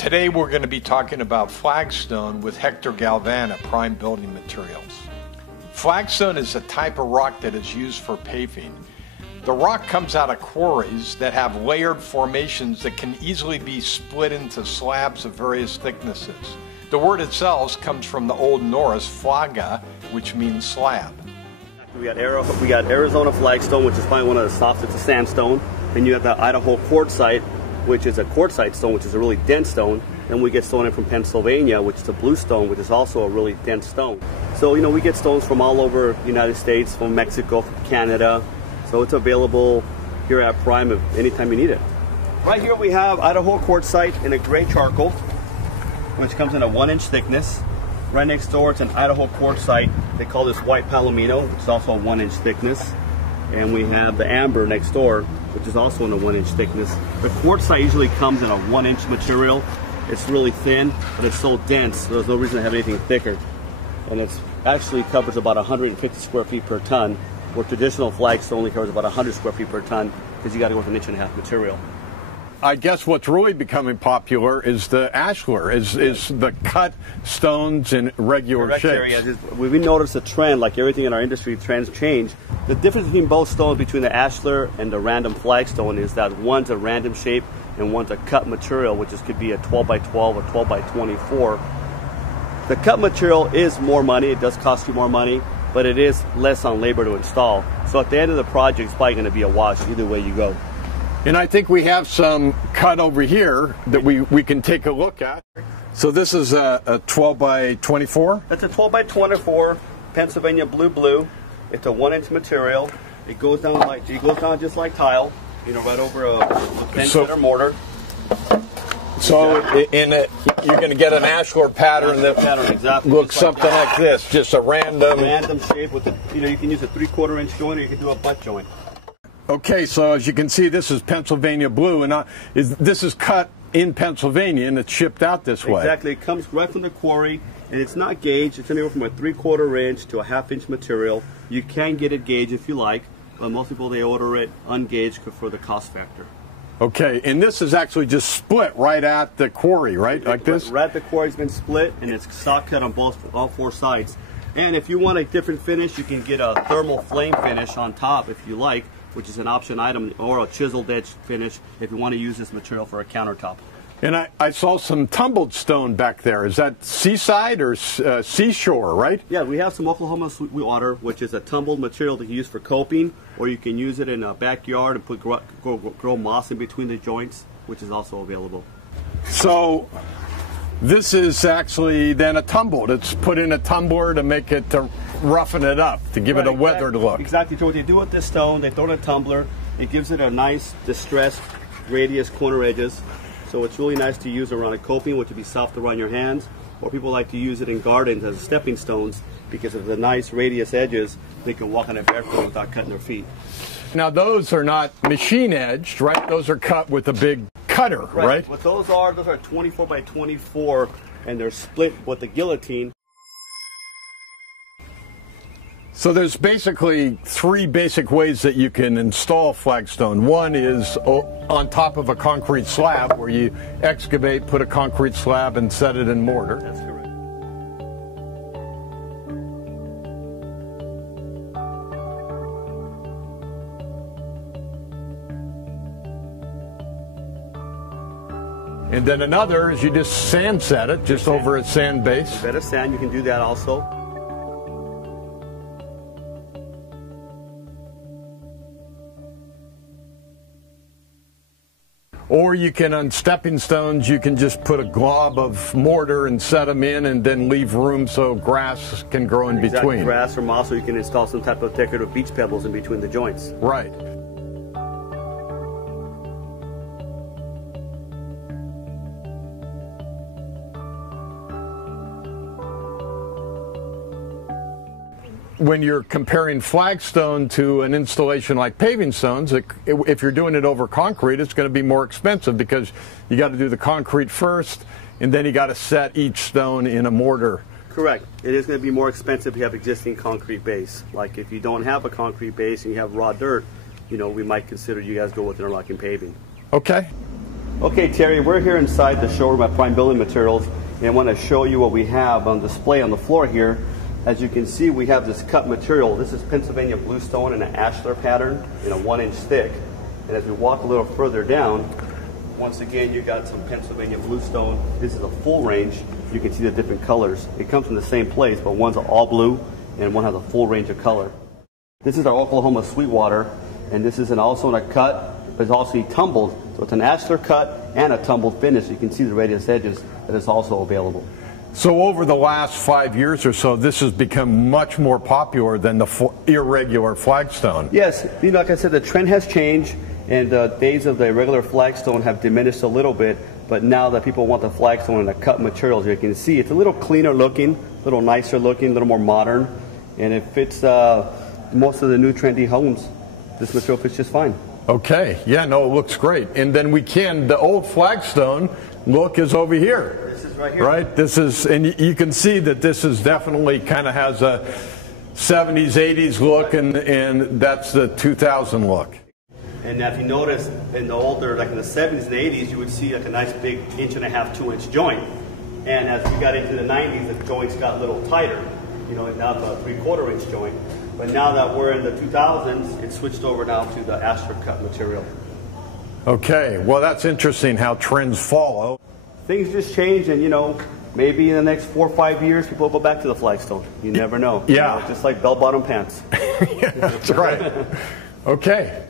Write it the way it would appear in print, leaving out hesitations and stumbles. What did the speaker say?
Today we're going to be talking about flagstone with Hector Galvan at Prime Building Materials. Flagstone is a type of rock that is used for paving. The rock comes out of quarries that have layered formations that can easily be split into slabs of various thicknesses. The word itself comes from the Old Norse flaga, which means slab. We got Arizona flagstone, which is probably one of the softest. It's a sandstone. Then you have the Idaho quartzite, which is a quartzite stone, which is a really dense stone. Then we get stone in from Pennsylvania, which is a bluestone, which is also a really dense stone. So, you know, we get stones from all over the United States, from Mexico, from Canada. So it's available here at Prime anytime you need it. Right here we have Idaho quartzite in a gray charcoal, which comes in a 1-inch thickness. Right next door it's an Idaho quartzite. They call this white palomino, which is also a 1-inch thickness. And we have the amber next door, which is also in a 1-inch thickness. The quartzite usually comes in a 1-inch material. It's really thin, but it's so dense, so there's no reason to have anything thicker. And it actually covers about 150 square feet per ton, where traditional flagstone only covers about 100 square feet per ton, because you got to go with an 1.5-inch material. I guess what's really becoming popular is the ashlar, is the cut stones in regular shapes. We've noticed a trend, like everything in our industry, trends change. The difference between both stones, between the ashlar and the random flagstone, is that one's a random shape and one's a cut material, which could be a 12 by 12 or 12 by 24. The cut material is more money, it does cost you more money, but it is less on labor to install. So at the end of the project, it's probably going to be a wash either way you go. And I think we have some cut over here that we can take a look at. So this is a 12 by 24? That's a 12 by 24 Pennsylvania blue. It's a 1-inch material. It goes down just like tile, you know, right over a bench or mortar. So you're going to get an ashlar pattern that exactly looks something like this, just a random shape with you can use a 3/4-inch joint or you can do a butt joint. Okay, so as you can see, this is Pennsylvania blue, and this is cut in Pennsylvania, and it's shipped out this way. Exactly. It comes right from the quarry, and it's not gauged. It's anywhere from a 3/4-inch to a 1/2-inch material. You can get it gauged if you like, but most people, they order it ungauged for the cost factor. Okay, and this is actually just split right at the quarry, right? Like this? Right at the quarry's been split, and it's sock cut on all 4 sides. And if you want a different finish, you can get a thermal flame finish on top if you like, which is an option item, or a chiseled edge finish if you want to use this material for a countertop. And I saw some tumbled stone back there. Is that seaside or seashore, right? Yeah, we have some Oklahoma Sweetwater, which is a tumbled material that you use for coping, or you can use it in a backyard and grow moss in between the joints, which is also available. So this is actually then a tumbled. It's put in a tumbler to make it, to roughen it up, to give it a weathered look. Exactly. So what they do with this stone, they throw in a tumbler. It gives it a nice distressed radius corner edges. So it's really nice to use around a coping, which would be soft around your hands. Or people like to use it in gardens as stepping stones because of the nice radius edges. They can walk on it barefoot without cutting their feet. Now those are not machine edged, right? Those are cut with a big cutter, right? What those are 24 by 24, and they're split with the guillotine. So there's basically 3 basic ways that you can install flagstone. One is on top of a concrete slab, where you excavate, put a concrete slab, and set it in mortar. That's correct. And then another is you just sand set it, just over a sand base. Bed of sand, you can do that also. Or you can, on stepping stones, you can just put a glob of mortar and set them in and then leave room so grass can grow in between. Grass or moss, or you can install some type of decorative beach pebbles in between the joints. Right. When you're comparing flagstone to an installation like paving stones, if you're doing it over concrete, it's going to be more expensive because you got to do the concrete first, and then you got to set each stone in a mortar. Correct. It is going to be more expensive if you have existing concrete base. Like if you don't have a concrete base and you have raw dirt, you know, we might consider you guys go with interlocking paving. Okay. Okay, Terry, we're here inside the showroom at Prime Building Materials, and I want to show you what we have on display on the floor here. As you can see, we have this cut material. This is Pennsylvania bluestone in an ashlar pattern in a 1-inch thick. And as we walk a little further down, once again, you got some Pennsylvania bluestone. This is a full range. You can see the different colors. It comes from the same place, but one's all blue and one has a full range of color. This is our Oklahoma Sweetwater, and this is also in a cut, but it's also tumbled. So it's an ashlar cut and a tumbled finish. You can see the radius edges that is also available. So over the last 5 years or so, this has become much more popular than the irregular flagstone. Yes, you know, like I said, the trend has changed, and the days of the irregular flagstone have diminished a little bit. But now that people want the flagstone in the cut materials, you can see it's a little cleaner looking, a little nicer looking, a little more modern, and it fits most of the new trendy homes. This material fits just fine. Okay, yeah, no, it looks great. And then the old flagstone look is over here. This is right here. Right, this is, and you can see that this is definitely kind of has a 70s, 80s look, and that's the 2000 look. And now if you notice, in the older, like in the 70s and 80s, you would see like a nice big 1.5 to 2-inch joint. And as we got into the 90s, the joints got a little tighter. You know, now it's a 3/4 inch joint. But now that we're in the 2000s, it switched over now to the ashlar cut material. Okay, well that's interesting how trends follow. Things just change, and you know, maybe in the next 4 or 5 years, people will go back to the flagstone. You never know. Yeah. You know, just like bell-bottom pants. Yeah, that's right. Okay.